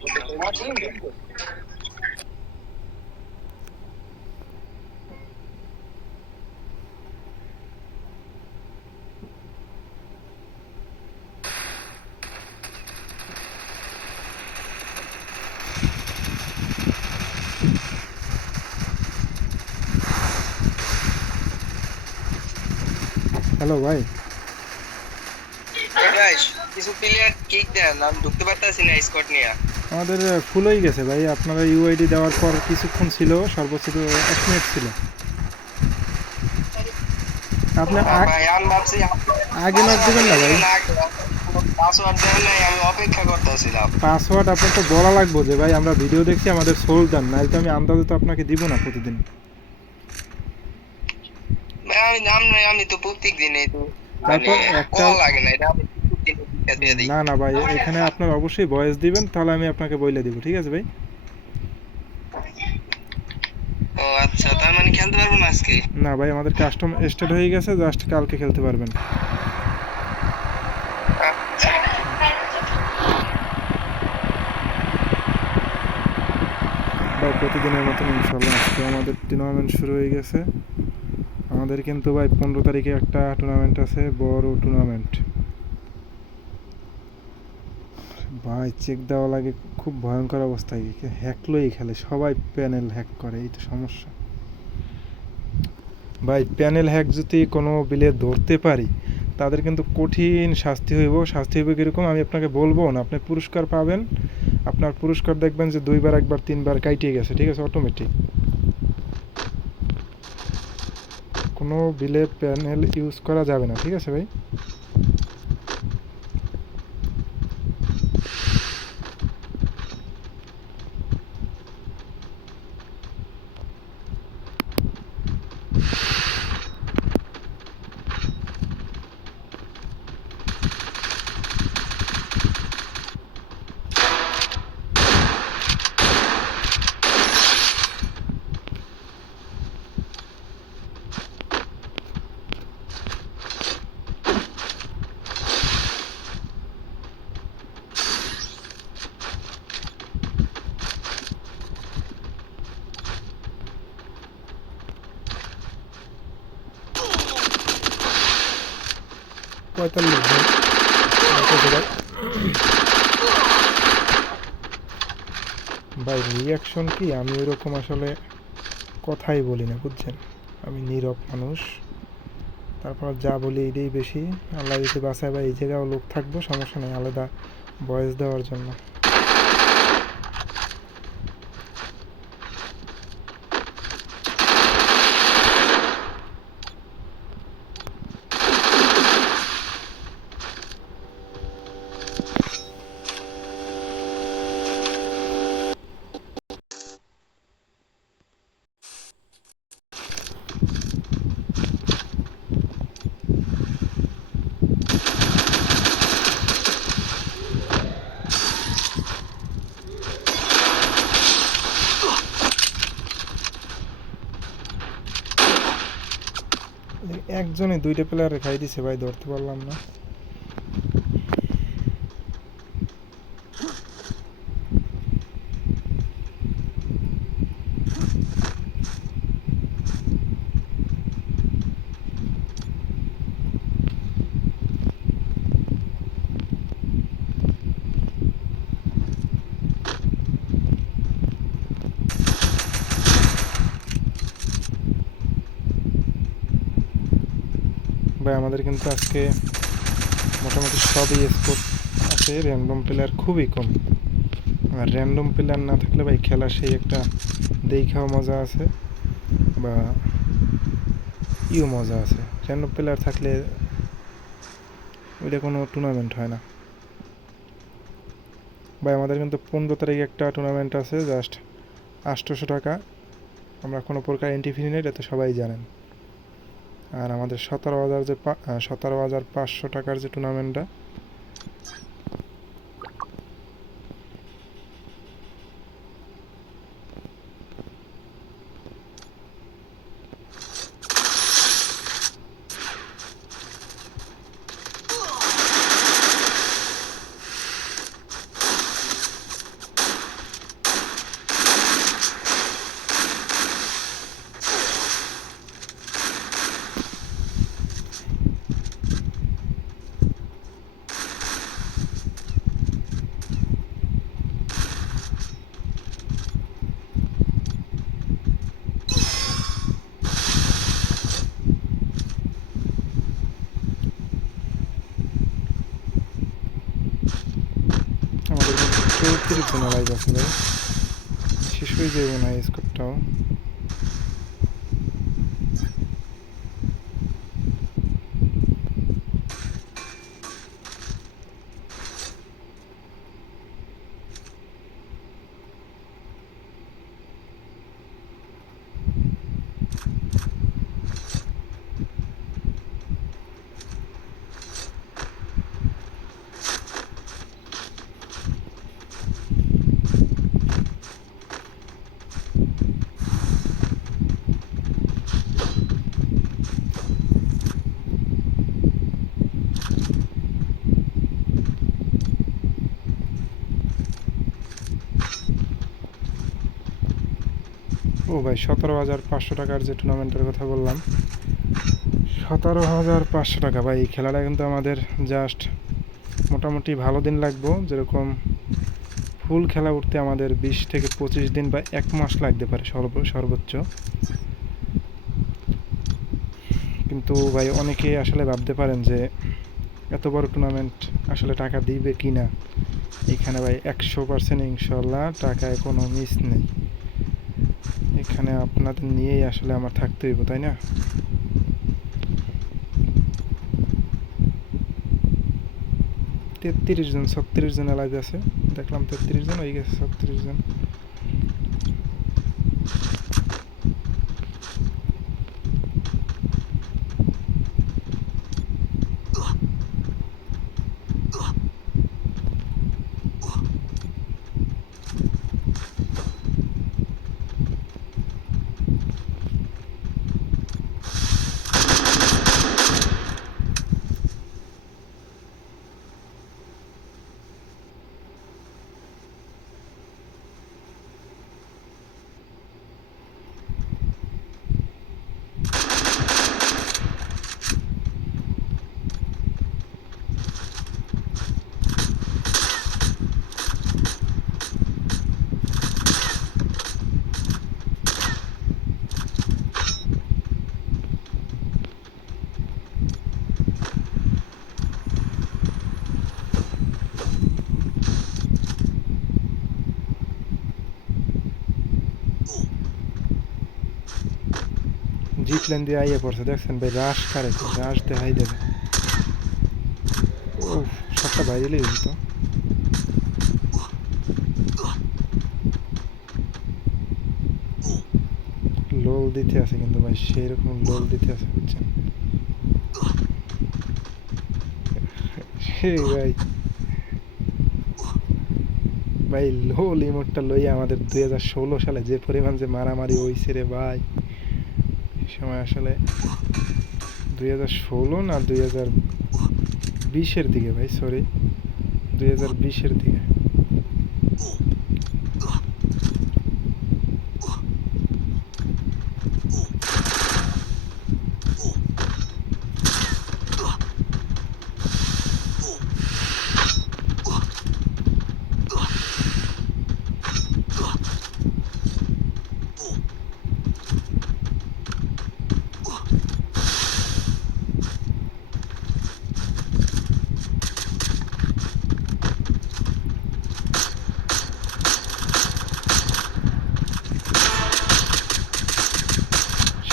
Hello ভাই। কিছু player kick দেন, আমি ঢুকতে পারতেছি না স্কোয়াড নিয়ে। আমাদের ফুল হয়ে গেছে ভাই, আপনারা ইউআইডি দেওয়ার পর কিছুক্ষণ ছিল, সর্বোচ্চ তো 1 মিনিট ছিল। আপনি ভাই আমি ভাবছি আগে নক পাসওয়ার্ড দেবেন দিয়ে না ভাই। দিবেন আগে, পাসওয়ার্ড দেন নাই, আমি অপেক্ষা করতেছিলাম। পাসওয়ার্ড আপনার তো বলা লাগবো যে ভাই আমরা ভিডিও দেখছি, আমাদের সোল দেন, নাহলে তো আমি আন্দাজে তো আপনাকে দিব না প্রতিদিন। ভাই আমি নাম নাই, আমি তো প্রত্যেক দিনে তো মানে তারপর একটা কল লাগে না, এটা আমি প্রত্যেক দিনে শিক্ষা দিয়ে দিই। না না ভাই, এখানে আপনার অবশ্যই ভয়েস দিবেন, তাহলে আমি আপনাকে বলে দিব, ঠিক আছে ভাই। ও আচ্ছা, তার মানে খেলতে পারবো না আজকে? না ভাই, আমাদের কাস্টম স্টার্ট হয়ে গেছে, জাস্ট কালকে খেলতে পারবেন। আচ্ছা। ভাই প্রতিদিনের মতন ইনশাল্লাহ আজকে আমাদের টুর্নামেন্ট শুরু হয়ে গেছে। আমাদের কিন্তু ভাই 15 তারিখে একটা টুর্নামেন্ট আছে, বড় টুর্নামেন্ট। ভাই চেক দেওয়া লাগে, খুব ভয়ঙ্কর অবস্থায় হ্যাকলোই খেলে, সবাই প্যানেল হ্যাক করে, এই তো সমস্যা। ভাই প্যানেল হ্যাক যদি কোনো বিলে ধরতে পারি, তাদের কিন্তু কঠিন শাস্তি হইব। শাস্তি হইব কীরকম আমি আপনাকে বলবো না, আপনি পুরস্কার পাবেন। আপনার পুরস্কার দেখবেন যে 2বার 1বার 3বার কাইটিয়ে গেছে, ঠিক আছে, অটোমেটিক। কোনো বিলে প্যানেল ইউজ করা যাবে না, ঠিক আছে ভাই। পঁয়তাল্লিশ জন ভাই। ভাই রিয়াকশন কি, আমি ওইরকম আসলে কথাই বলি না, বুঝছেন। আমি নীরব মানুষ, তারপর যা বলি এটাই বেশি। আল্লাহ যদি বাঁচায় বা এই জায়গাও লোক থাকবো, সমস্যা নেই, আলাদা ভয়েস দেওয়ার জন্য। একজনে 2টা প্লেয়ারে খাই দিছে ভাই, ধরতে পারলাম না। ভাই আমাদের কিন্তু আজকে মোটামুটি সবই স্পোর্ট আছে, র্যান্ডম প্লেয়ার খুবই কম। আর র্যান্ডম প্লেয়ার না থাকলে ভাই খেলা সেই একটা দেখাও মজা আছে, বা মজা আছে। র্যান্ডম প্লেয়ার থাকলে ওইটা কোনো টুর্নামেন্ট হয় না। ভাই আমাদের কিন্তু 15 তারিখে একটা টুর্নামেন্ট আছে, জাস্ট 800 টাকা। আমরা কোনো প্রকার এন্ট্রি ফি নেই, এটা তো সবাই জানেন। আর আমাদের 17,500 টাকার যে টুর্নামেন্টটা, 34 জন লাইভ আছে ভাই, শেষ হয়ে যাবে না এই স্কোরটাও। ও ভাই 17,500 টাকার যে টুর্নামেন্টের কথা বললাম, 17,500 টাকা ভাই। এই খেলাটা কিন্তু আমাদের জাস্ট মোটামুটি ভালো দিন লাগবো, যেরকম ফুল খেলা উঠতে আমাদের 20 থেকে 25 দিন বা 1 মাস লাগতে পারে সর্বোচ্চ। কিন্তু ভাই অনেকে আসলে ভাবতে পারেন যে এত বড় টুর্নামেন্ট আসলে টাকা দিবে কি না। এখানে ভাই 100% ইনশাল্লাহ টাকায় কোনো মিস নেই। এখানে আপনাদের নিয়েই আসলে আমার থাকতে হইব, তাই না? তেত্রিশ জন 36 জন লাইভ আছে, দেখলাম 33 জন হয়ে গেছে, 36 জন। জিপ লাইন দিয়ে আইয়ে পড়ছে, দেখছেন ভাই? রাশ কারে, রাশ দেখাই দেবে। ও সবটা ভাইরালই হইতো। লোল দিতে আছে কিন্তু ভাই, সেই রকম লোল দিতে আছে, বুঝছেন? সেই ভাই ভাই লোল ইমোটটা লইয়া আমাদের 2016 সালে যে পরিমাণ যে মারামারি হইছে রে ভাই, এই সময় আসলে 2016 না 2020-এর দিকে ভাই, সরি 2020-এর দিকে।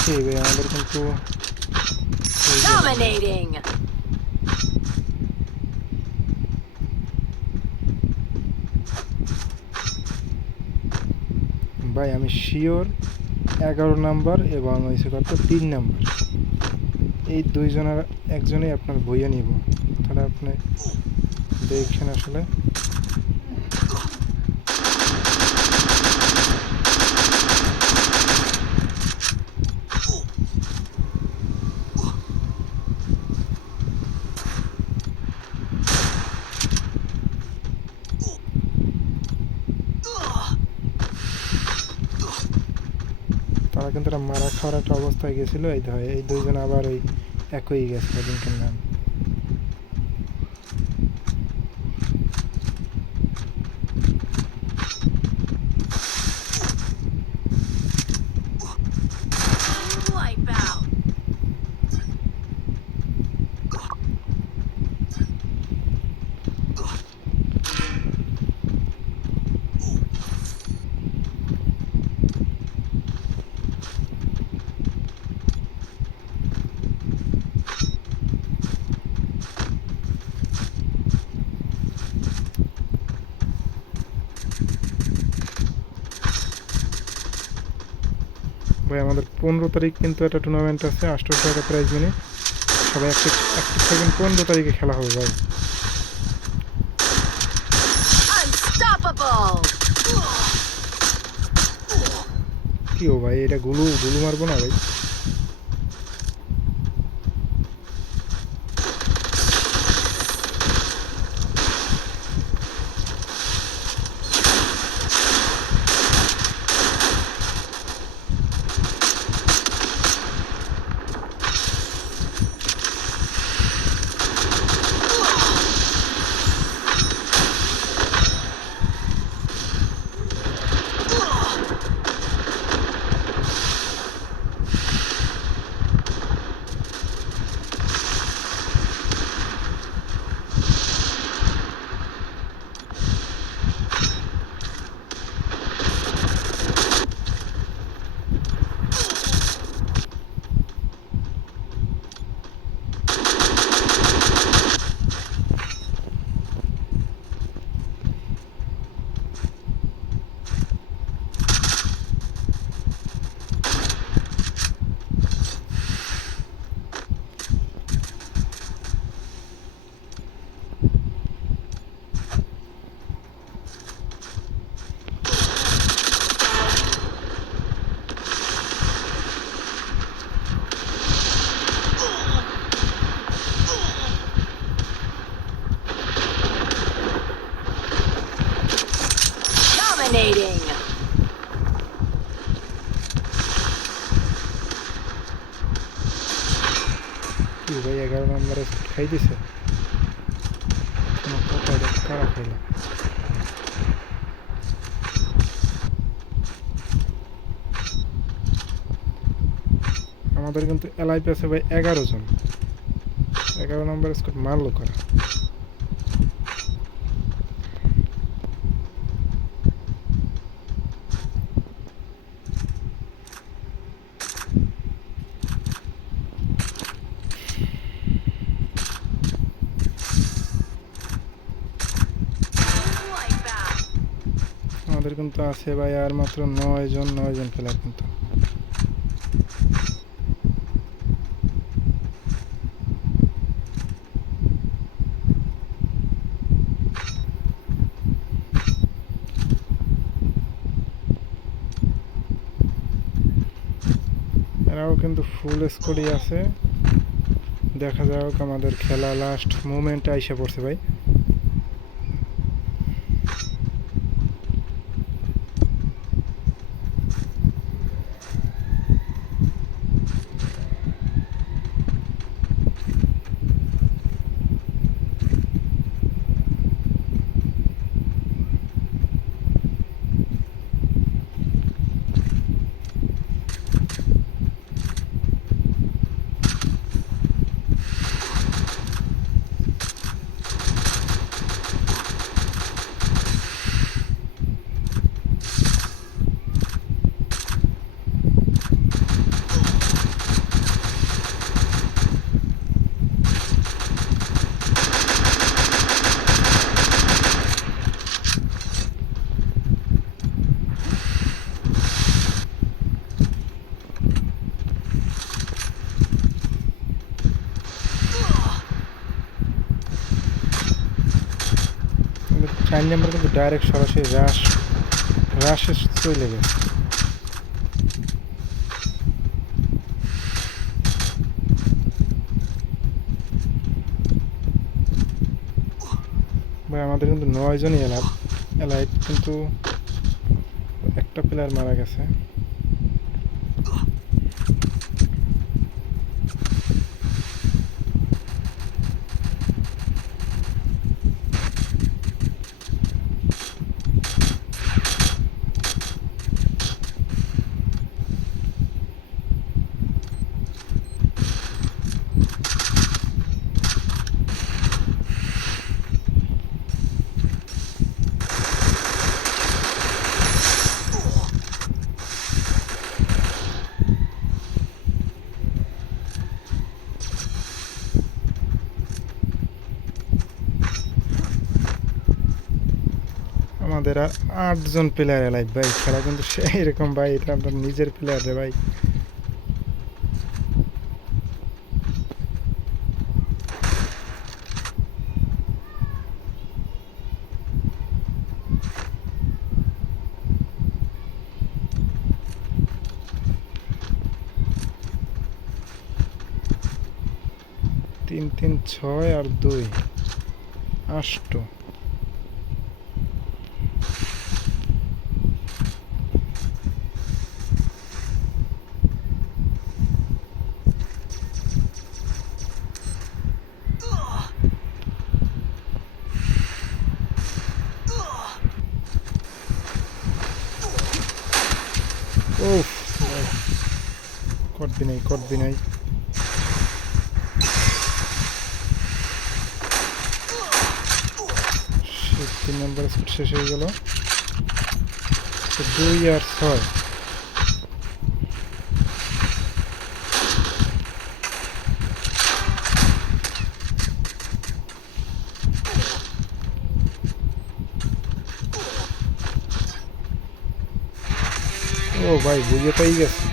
সেই ভাই আমাদের কিন্তু Dominating. ভাই আমি শিওর 11 নাম্বার এবং হয়েছে কত 3 নাম্বার, এই দুইজনের একজনেই আপনার বইয়ে নিব, তাহলে আপনি দেখছেন আসলে। তারা কিন্তু একটা মারা খাওয়ার একটা অবস্থায় গেছিল, এই ধর এই দুইজন আবার ওই একই গেছে ওদিনকার নাম। Wipeout. ভাই আমাদের 15 তারিখ কিন্তু একটা টুর্নামেন্ট আছে 800 টাকা প্রাইজ মানি। সবাই অ্যাক্টিভ থাকবেন, 15 তারিখে খেলা হবে ভাই। Unstoppable! কি ও ভাই, এটা গুলু মারবো না ভাই? Dominating! কি ভাই 11 নম্বরে খাই দিছে? কোনো কথা কারা খাইল? আমাদের কিন্তু এলআইপি আছে ভাই 11 জন। 11 নম্বর স্কোর মারলো কারা? Wipeout! আমাদের কিন্তু আছে ভাই আর মাত্র 9 জন খেলার কিন্তু। এরাও কিন্তু ফুল স্কোরই আছে। দেখা যাক, আমাদের খেলা লাস্ট মোমেন্টে আইসা পড়ছে ভাই। কিন্তু 4 নম্বর কিন্তু ডাইরেক্ট সরাসরি রাশে চলে গেছে। ভাই আমাদের কিন্তু 9 জনই এলাইট, কিন্তু একটা প্লেয়ার মারা গেছে। আমাদের আর 8 জন প্লেয়ার এলাইভ ভাই, খেলা কিন্তু সেই রকম ভাই, এটা আপনার নিজের প্লেয়ার রে ভাই। তিন তিন 6 আর 2 8। উফ ভাই, করবি নাই করবি নাই। Shit, 3 নম্বর স্পিড শেষ হয়ে গেল। 2 আর 6। ও ভাই বুঝে পাই গেছে।